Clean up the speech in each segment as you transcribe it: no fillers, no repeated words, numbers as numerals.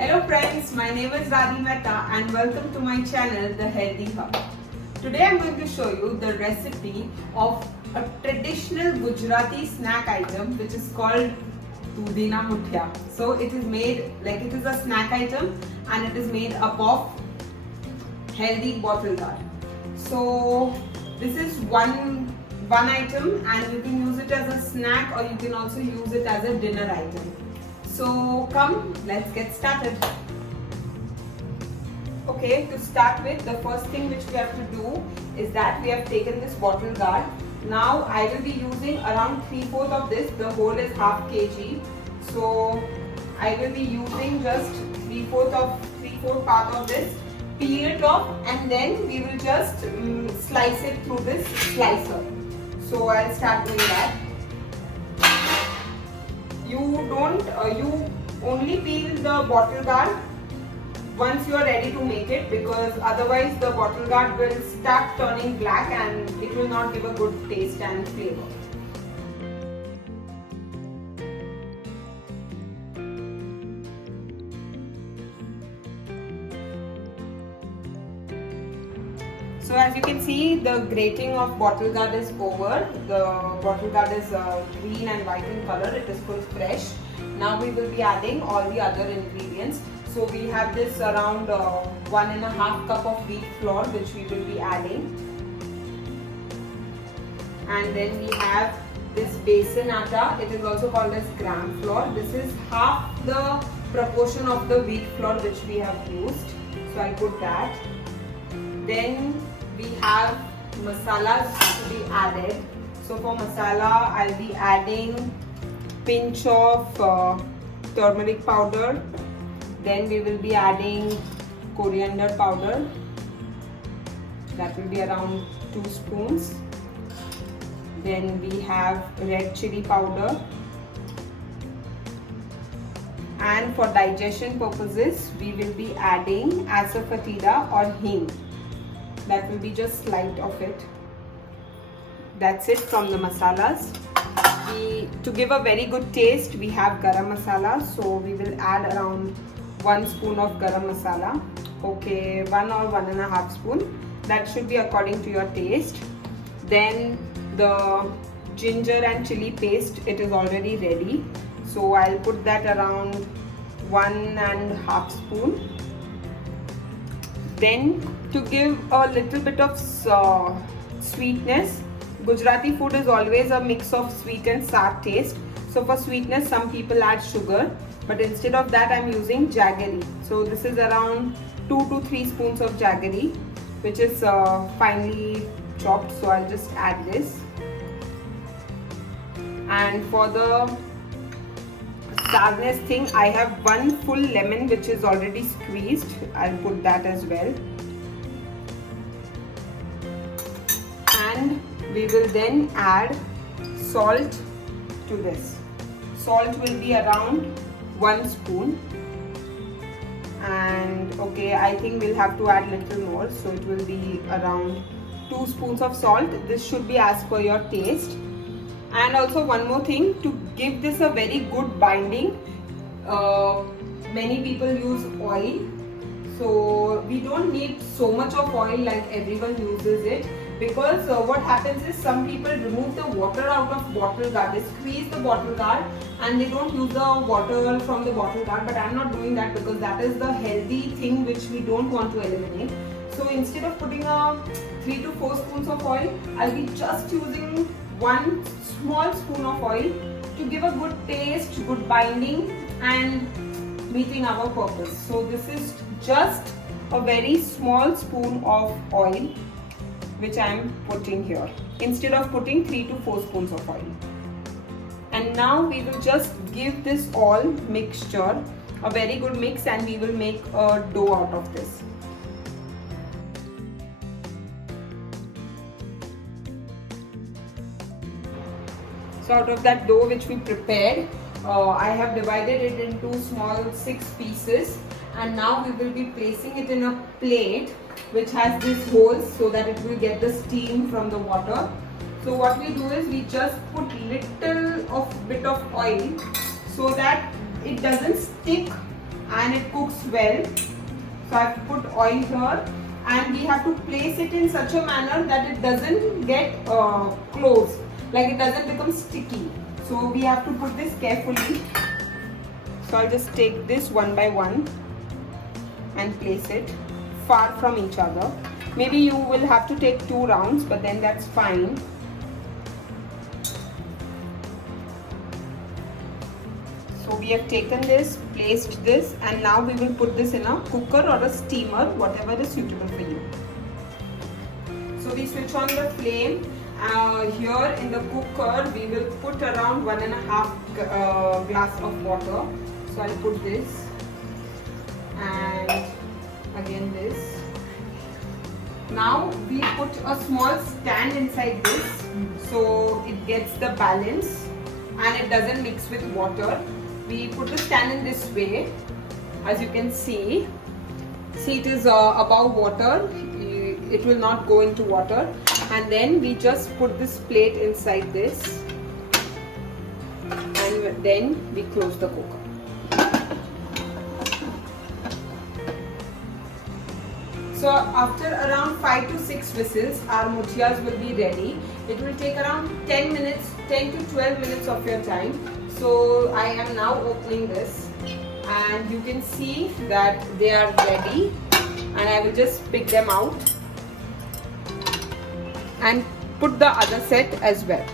Hello friends, my name is Radhi Mehta and welcome to my channel The Healthy Hub. Today I am going to show you the recipe of a traditional Gujarati snack item which is called Dudhina Muthia. So it is made like it is a snack item and it is made up of healthy bottle gourd. So this is one item and you can use it as a snack or you can also use it as a dinner item. So come, let's get started. Okay, to start with, the first thing which we have to do is that we have taken this bottle gourd. Now I will be using around 3/4 of this. The whole is half kg. So I will be using just 3/4 part of this. Peel it off and then we will just slice it through this slicer. So I'll start doing that. You only peel the bottle gourd once you are ready to make it, because otherwise the bottle gourd will start turning black and it will not give a good taste and flavor. So as you can see, the grating of bottle gourd is over. The bottle gourd is green and white in color. It is full fresh. Now we will be adding all the other ingredients. So we have this around 1.5 cup of wheat flour which we will be adding. And then we have this besan atta. It is also called as gram flour. This is half the proportion of the wheat flour which we have used. So I'll put that. Then we have masalas to be added. So for masala, I'll be adding pinch of turmeric powder. Then we will be adding coriander powder. That will be around 2 spoons. Then we have red chili powder. And for digestion purposes, we will be adding asafoetida or hing. That will be just slight of it. That's it from the masalas. To give a very good taste, we have garam masala. So we will add around 1 spoon of garam masala. Okay, 1 or 1.5 spoon. That should be according to your taste. Then the ginger and chili paste, it is already ready. So I'll put that around 1.5 spoon. Then to give a little bit of sweetness, Gujarati food is always a mix of sweet and sour taste. So for sweetness, some people add sugar, but instead of that I'm using jaggery. So this is around 2 to 3 spoons of jaggery, which is finely chopped. So I'll just add this. And for the sourness thing, I have 1 full lemon which is already squeezed. I'll put that as well. And we will then add salt to this. Salt will be around 1 spoon. And okay, I think we'll have to add little more. So it will be around 2 spoons of salt. This should be as per your taste. And also one more thing, to give this a very good binding, many people use oil. So we don't need so much of oil like everyone uses it, because what happens is some people remove the water out of bottle gourd. They squeeze the bottle gourd and they don't use the water from the bottle gourd. But I'm not doing that because that is the healthy thing which we don't want to eliminate. So instead of putting 3 to 4 spoons of oil, I'll be just using 1 small spoon of oil to give a good taste, good binding and meeting our purpose. So this is just a very small spoon of oil which I am putting here instead of putting 3 to 4 spoons of oil. And now we will just give this all mixture a very good mix and we will make a dough out of this. So out of that dough which we prepared, I have divided it into small 6 pieces, and now we will be placing it in a plate which has these holes so that it will get the steam from the water. So what we do is we just put little of bit of oil so that it doesn't stick and it cooks well. So I have put oil here, and we have to place it in such a manner that it doesn't get closed, like it doesn't become sticky. So we have to put this carefully. So I'll just take this one by one and place it far from each other. Maybe you will have to take 2 rounds, but then that's fine. So we have taken this, placed this, and now we will put this in a cooker or a steamer, whatever is suitable for you. So we switch on the flame. Here in the cooker we will put around 1.5 glass of water. So I'll put this, and again this. Now we put a small stand inside this, so it gets the balance and it doesn't mix with water. We put the stand in this way. As you can see it is above water. It will not go into water. And then we just put this plate inside this, and then we close the cooker. So after around 5 to 6 whistles, our muthias will be ready. It will take around 10 to 12 minutes of your time. So I am now opening this, and you can see that they are ready, and I will just pick them out and put the other set as well.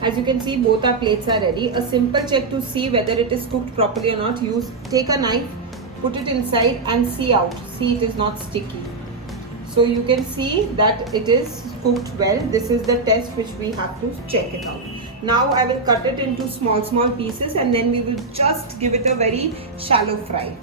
As you can see, both our plates are ready. A simple check to see whether it is cooked properly or not. Take a knife, put it inside and see out. See, it is not sticky. So you can see that it is cooked well. This is the test which we have to check it out. Now I will cut it into small pieces, and then we will just give it a very shallow fry.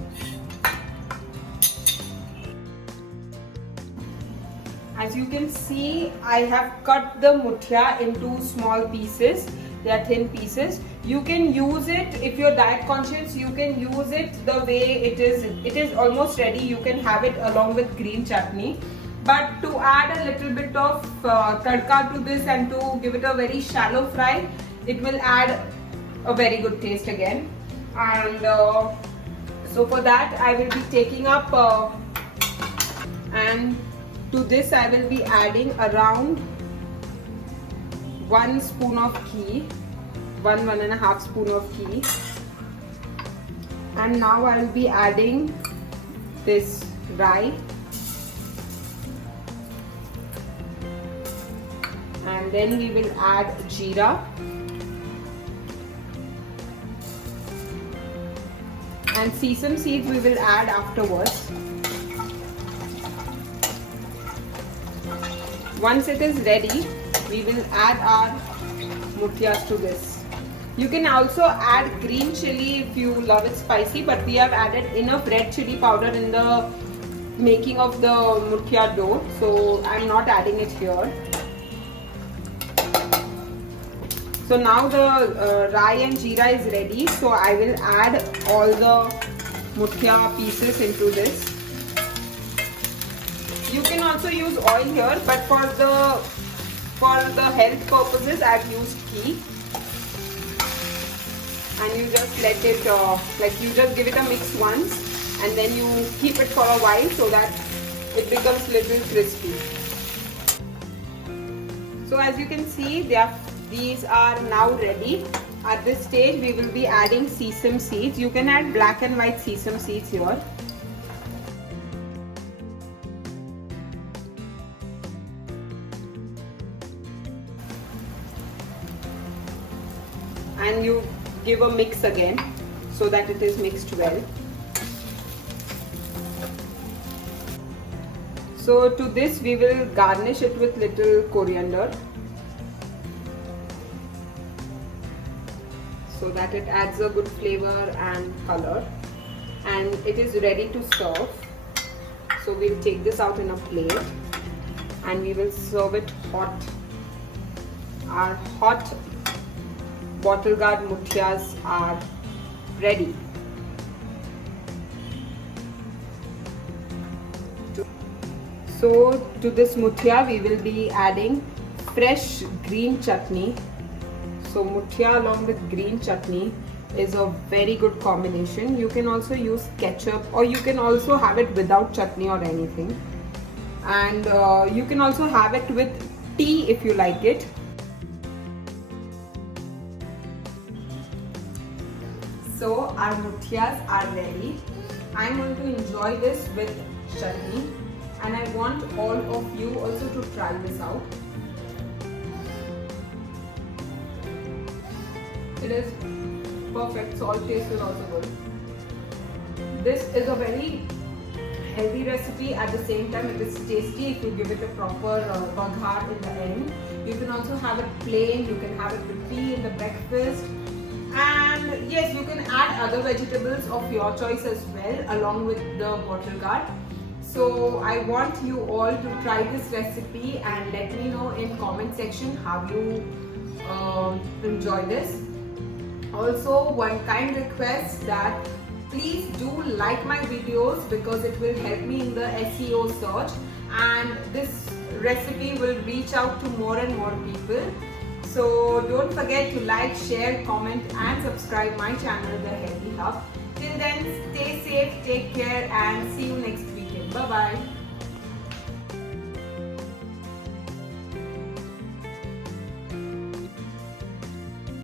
As you can see, I have cut the muthia into small pieces. They are thin pieces. You can use it if you're diet conscious. You can use it the way it is. It is almost ready. You can have it along with green chutney. But to add a little bit of tadka to this and to give it a very shallow fry, it will add a very good taste again. And so for that, I will be taking up and to this I will be adding around 1 spoon of ghee, 1.5 spoon of ghee, and now I will be adding this rye, and then we will add jeera, and sesame seeds we will add afterwards. Once it is ready, we will add our muthias to this. You can also add green chili if you love it spicy, but we have added enough red chili powder in the making of the muthia dough, so I am not adding it here. So now the rye and jeera is ready, so I will add all the muthia pieces into this. You can also use oil here, but for the health purposes I have used ghee. And you just let it, you just give it a mix once, and then you keep it for a while so that it becomes little crispy. So as you can see, these are now ready. At this stage we will be adding sesame seeds. You can add black and white sesame seeds here. And you give a mix again so that it is mixed well. So to this we will garnish it with little coriander so that it adds a good flavor and color, and it is ready to serve. So we'll take this out in a plate and we will serve it hot. Our hot bottle guard muthias are ready. So to this muthia we will be adding fresh green chutney. So muthia along with green chutney is a very good combination. You can also use ketchup, or you can also have it without chutney or anything. And you can also have it with tea if you like it. So our muthias are ready. I'm going to enjoy this with chutney, and I want all of you also to try this out. It is perfect. Salt taste is also good. This is a very healthy recipe. At the same time, it is tasty if you give it a proper baghaar in the end. You can also have it plain. You can have it with tea in the breakfast. And yes, you can add other vegetables of your choice as well along with the bottle gourd. So I want you all to try this recipe and let me know in comment section how you enjoy this. Also, one kind request that please do like my videos, because it will help me in the SEO search, and this recipe will reach out to more and more people. So don't forget to like, share, comment and subscribe my channel, The Healthy Hub. Till then, stay safe, take care and see you next weekend. Bye bye.